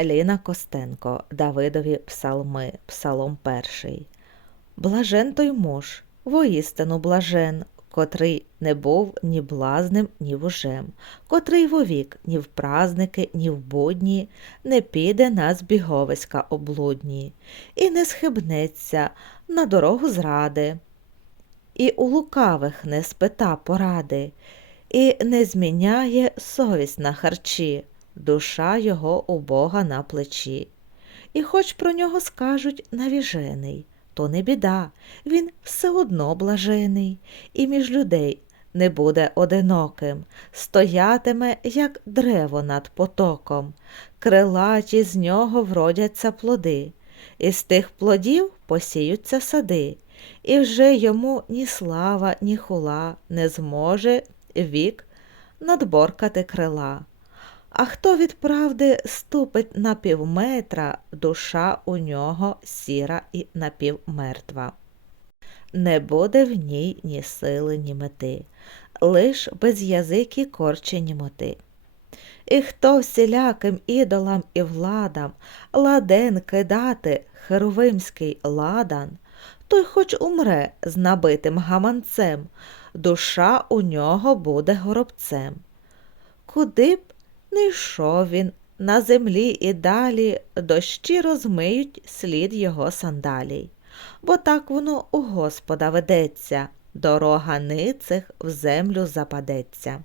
Ліна Костенко, Давидові Псалми, Псалом перший. Блажен той муж, воістину блажен, котрий не був ні блазнем, ні вужем, котрий вовік ні в праздники, ні в будні не піде на збіговиська облудні, і не схибнеться на дорогу зради, і у лукавих не спита поради, і не зміняє совість на харчі, душа його у Бога на плечі. І хоч про нього скажуть навіжений, то не біда, він все одно блажений, і між людей не буде одиноким, стоятиме, як древо над потоком, крилаті з нього вродяться плоди, і з тих плодів посіються сади, і вже йому ні слава, ні хула не зможе вік надборкати крила. А хто від правди ступить на півметра, душа у нього сіра і напівмертва. Не буде в ній ні сили, ні мети, лиш без язики корчі німоти. І хто всіляким ідолам і владам ладен кидати херовимський ладан, той хоч умре з набитим гаманцем, душа у нього буде горобцем. Куди б не йшов він на землі і далі дощі розмиють слід його сандалій, бо так воно у Господа ведеться, дорога ницих в землю западеться.